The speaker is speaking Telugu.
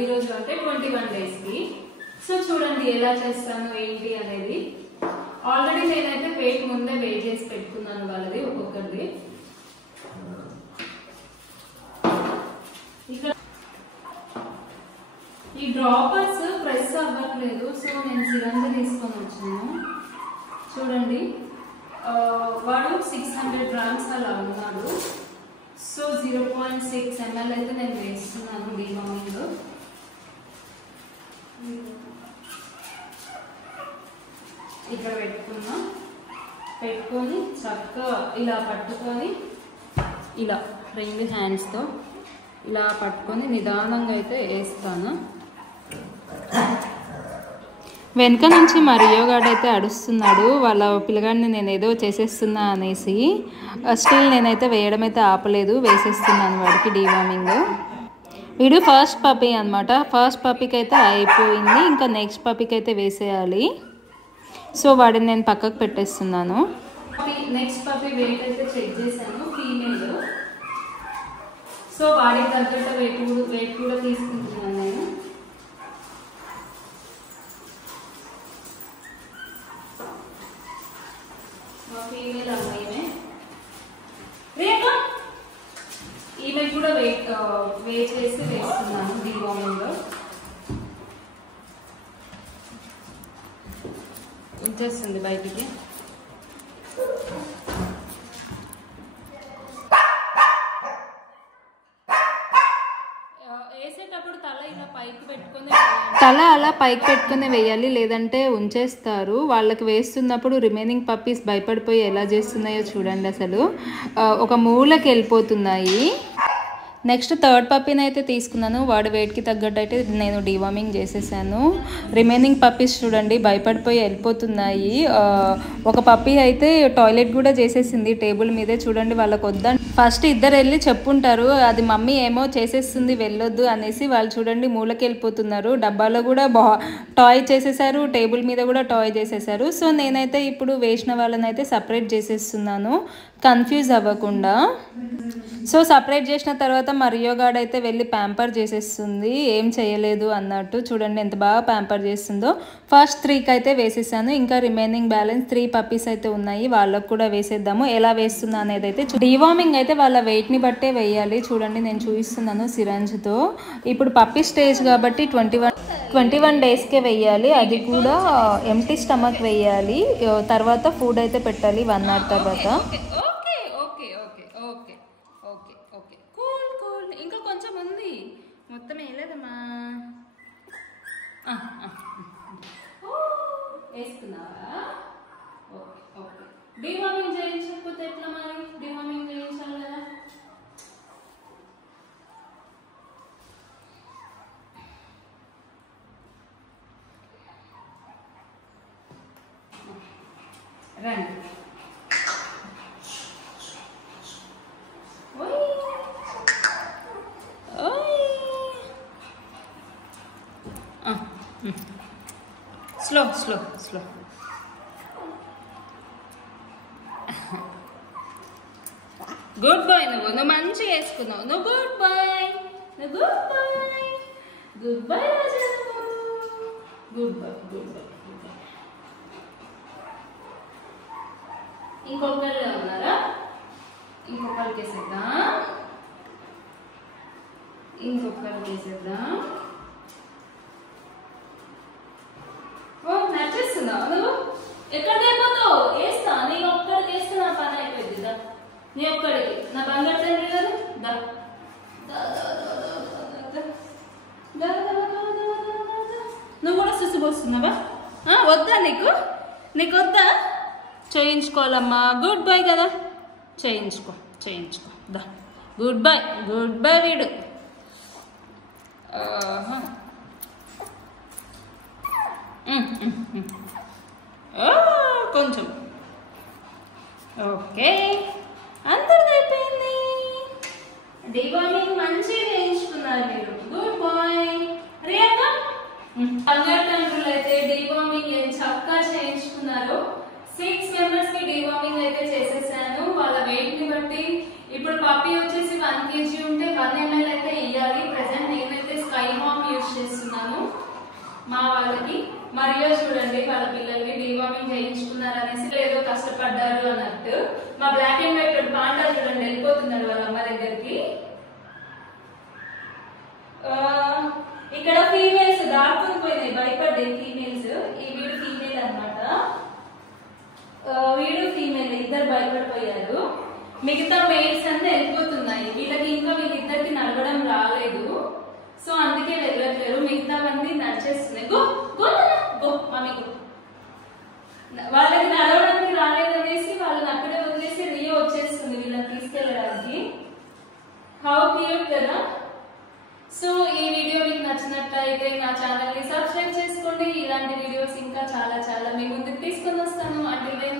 ఈ రోజు అంటే 21 days కి. సో చూడండి ఎలా చేస్తాను ఏంటి అనేది. ఆల్రెడీ నేనైతే వెయిట్ ముందే వెయిట్ చేసి పెట్టుకున్నాను వాళ్ళది ఒక్కొక్కరిది. ఇక్కడ ఈ డ్రాపర్స్ ప్రెస్ అవ్వట్లేదు, సో నేను సిరంజి తీసుకొని వచ్చాను. చూడండి వాడు 600 grams అలా ఉన్నాడు. సో 0.6 ml అయితే నేను వేస్తున్నాను డివార్మింగ్. ఇక్కడ పెట్టుకొని చక్కగా ఇలా పట్టుకొని ఇలా 2 హ్యాండ్స్తో ఇలా పట్టుకొని నిదానంగా అయితే వేస్తాను. వెనక నుంచి మరియో గాడు అయితే అడుస్తున్నాడు వాళ్ళ పిల్లగాడిని నేను ఏదో చేసేస్తున్నా అనేసి. స్టిల్ నేనైతే వేయడం అయితే ఆపలేదు, వేసేస్తున్నాను వాడికి డివార్మింగ్. వీడు ఫస్ట్ పప్పీ అనమాట. ఫస్ట్ పప్పీకి అయితే అయిపోయింది, ఇంకా నెక్స్ట్ పప్పీకి అయితే వేసేయాలి. సో వాడిని నేను పక్కకు పెట్టేస్తున్నాను. నెక్స్ట్ పప్పీ వెయిట్ అయితే చెక్ చేశాను, ఫీమేల్. సో వాడికి తగ్గట్టు వెయిట్ కూడా తీసుకుంటున్నాను నేను. ఫీమేల్ అమ్మాయినే. రేఖ ఈమె కూడా వెయిట్ చేసి వేస్తున్నాను డివార్మింగ్. వచ్చేస్తుంది బయటికి. వేసేటప్పుడు తల అలా పైకి పెట్టుకుని వేయాలి, లేదంటే ఉంచేస్తారు. వాళ్ళకి వేస్తున్నప్పుడు రిమైనింగ్ పప్పీస్ భయపడిపోయి ఎలా చేస్తున్నాయో చూడండి. అసలు ఒక మూలకి వెళ్ళిపోతున్నాయి. నెక్స్ట్ థర్డ్ పప్పీని అయితే తీసుకున్నాను. వాడి వెయిట్కి తగ్గట్టు అయితే నేను డివార్మింగ్ చేసేసాను. రిమైనింగ్ పప్పీస్ చూడండి భయపడిపోయి వెళ్ళిపోతున్నాయి. ఒక పప్పీ అయితే టాయిలెట్ కూడా చేసేసింది టేబుల్ మీదే. చూడండి వాళ్ళకి వద్దని ఫస్ట్ ఇద్దరు వెళ్ళి చెప్పుంటారు, అది మమ్మీ ఏమో చేసేస్తుంది వెళ్ళొద్దు అనేసి. వాళ్ళు చూడండి మూలకి వెళ్ళిపోతున్నారు. డబ్బాలో కూడా టాయ్ చేసేసారు, టేబుల్ మీద కూడా టాయ్ చేసేసారు. సో నేనైతే ఇప్పుడు వేసిన వాళ్ళని అయితే సపరేట్ చేసేస్తున్నాను కన్ఫ్యూజ్ అవ్వకుండా. సో సపరేట్ చేసిన తర్వాత మరియో గాడ్ అయితే వెళ్ళి ప్యాంపర్ చేసేస్తుంది, ఏం చేయలేదు అన్నట్టు. చూడండి ఎంత బాగా ప్యాంపర్ చేస్తుందో. ఫస్ట్ 3కి అయితే వేసేసాను, ఇంకా రిమైనింగ్ బ్యాలెన్స్ 3 పప్పీస్ అయితే ఉన్నాయి, వాళ్ళకు కూడా వేసేద్దాము. ఎలా వేస్తున్నా అనేది అయితే డివార్మింగ్ అయితే వాళ్ళ వెయిట్ని బట్టే వేయాలి. చూడండి నేను చూపిస్తున్నాను సిరంజ్తో. ఇప్పుడు పప్పీ స్టేజ్ కాబట్టి 21 డేస్కే వేయాలి, అది కూడా ఎంటీ స్టమక్ వేయాలి. తర్వాత ఫుడ్ అయితే పెట్టాలి 1 hour తర్వాత. ఇంకా కొంచెం ఉంది, మొత్తం వేయలేదమ్మా. వేసుకున్నావా? Okay okay. డివార్మింగ్ చేయించకపోతే ఎట్లా మరి? డివార్మింగ్ చేయించాలి కదా. రండి. Slow slow slow. Good boy. నువ్వు మంచిగా వేసుకున్నావు. నువ్వు గుడ్ బాయ్. గుడ్ బాయ్ రాజా. Good boy. ఇంకొకరు ఉన్నారా? ఇంకొకరికి వేసేద్దాం. ఓ నచ్చేస్తున్నావు నువ్వు? ఎక్కడికి అయిపోతావు? వేస్తా, నీకు ఒక్కడికి వేస్తే నా పని అయిపోయింది. నీ ఒక్కడికి నా బంగారు తండ్రి కదా. నువ్వు కూడా సుసిపోస్తున్నావా? వద్దా నీకు వద్దా? చేయించుకోవాలమ్మా. గుడ్ బాయ్ కదా, చేయించుకో. దా గుడ్ బాయ్ వీడు. కొంచెం ఓకే. అందరిది అయిపోయింది. డివార్మింగ్ మంచిగా చేయించుకున్నారు మీరు. Good bye. రేఖ బంగారు తండ్రులు అయితే డివార్మింగ్ చక్కగా చేయించుకున్నారు. 6 members కి డివార్మింగ్ అయితే చేసేసాను వాళ్ళ వెయిట్ ని బట్టి. ఇప్పుడు పప్పీ వచ్చేసి 1 kg ఉంటే 1 ml అయితే ఇవ్వాలి. ప్రెసెంట్ నేనైతే స్కై హామ్ యూజ్ మా వాళ్ళకి. మరియు చూడండి వాళ్ళ పిల్లల్ని డీవార్మింగ్ చేయించుకున్నారు అనేసి ఏదో కష్టపడ్డారు అన్నట్టు. మా బ్లాక్ అండ్ వైట్ పాండా చూడండి వెళ్ళిపోతున్నాడు వాళ్ళ అమ్మ దగ్గరికి. ఇక్కడ ఫీమేల్స్ దాక్కుని పోయినాయి, భయపడ్డాయి ఫీమేల్స్. ఈ వీడు ఫీమేల్ అనమాట, వీడు ఫీమేల్, ఇద్దరు భయపడిపోయారు. మిగతా మేల్స్ అన్నీ వెళ్ళిపోతున్నాయి. వీళ్ళకి ఇంకా వీళ్ళిద్దరికి నడవడం రాలేదు, సో అందుకే వెళ్ళట్లేరు. మిగతావన్నీ నడిచేస్తున్నాయి. Go go go mummy go. వాళ్ళకి నడవడానికి రాలేదనేసి వాళ్ళని అక్కడే వదిలేసి రియో వచ్చేస్తుంది వీళ్ళని తీసుకెళ్ళడానికి. హౌ క్యూట్ కదా. సో ఈ వీడియో మీకు నచ్చినట్లయితే నా ఛానల్ ని సబ్స్క్రైబ్ చేసుకోండి. ఇలాంటి వీడియోస్ ఇంకా చాలా చాలా మీ ముందుకు తీసుకొని వస్తాను. అంటే బై.